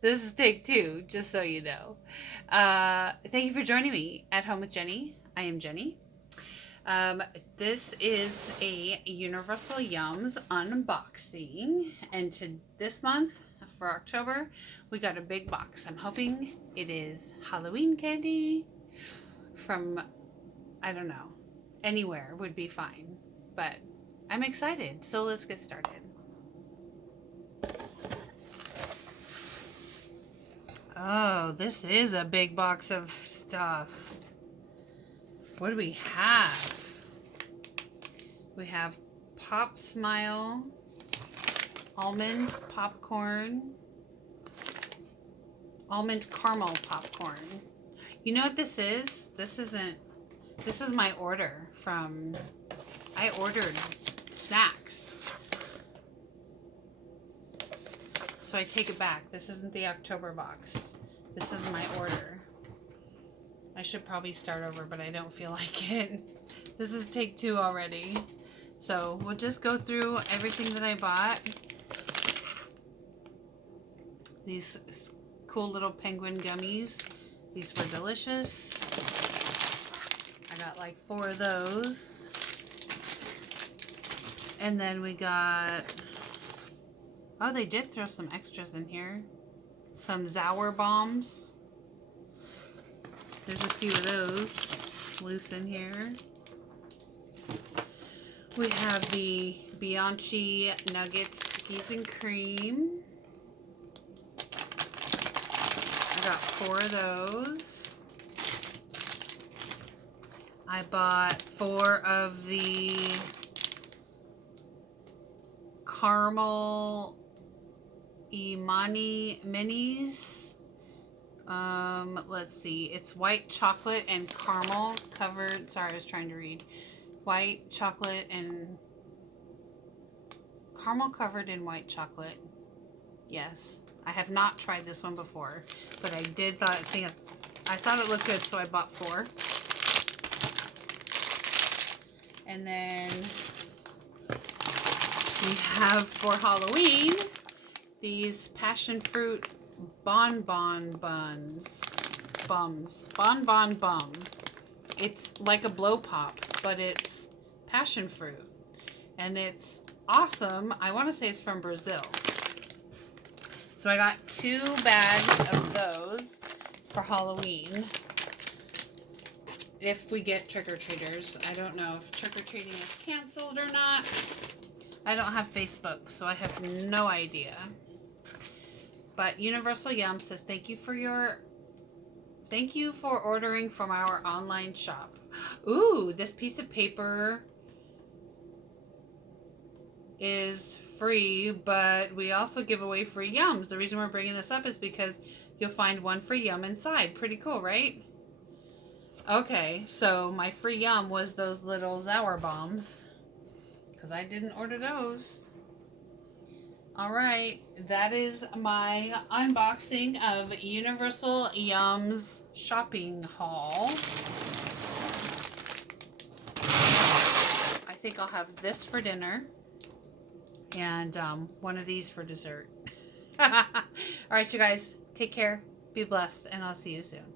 This is take two, just so you know. Thank you for joining me at Home with Jenny. I am Jenny. Um, this is a Universal Yums unboxing, and to this month for October, we got a big box. I'm hoping it is Halloween candy from, I don't know, anywhere would be fine, but I'm excited. So let's get started. Oh, this is a big box of stuff. What do we have? We have Pop Smile, almond popcorn, almond caramel popcorn. You know what this is? This is my order from, I ordered snacks. So I take it back. This isn't the October box. This is my order. I should probably start over, but I don't feel like it. This is take two already. So we'll just go through everything that I bought. These cool little penguin gummies. These were delicious. I got like 4 of those. And then we got, oh, they did throw some extras in here. Some Zauer bombs. There's a few of those loose in here. We have the Bianchi Nuggets Cookies and Cream. I got 4 of those. I bought 4 of the Caramel Imani Minis. Let's see. It's white chocolate and caramel covered. Sorry, I was trying to read. White chocolate and caramel covered in white chocolate. Yes. I have not tried this one before, but I thought it looked good, so I bought 4. And then we have for Halloween these passion fruit bonbon buns. Bonbon bum. It's like a blow pop, but it's passion fruit. And it's awesome. I want to say it's from Brazil. So I got 2 bags of those for Halloween. If we get trick-or-treaters. I don't know if trick-or-treating is canceled or not. I don't have Facebook, so I have no idea. But Universal Yum says thank you for ordering from our online shop. Ooh, this piece of paper is free, but we also give away free Yums. The reason we're bringing this up is because you'll find 1 free Yum inside. Pretty cool, right? Okay, so my free Yum was those little Zauer bombs, because I didn't order those. Alright, that is my unboxing of Universal Yums shopping haul. I think I'll have this for dinner and one of these for dessert. Alright, you guys, take care, be blessed, and I'll see you soon.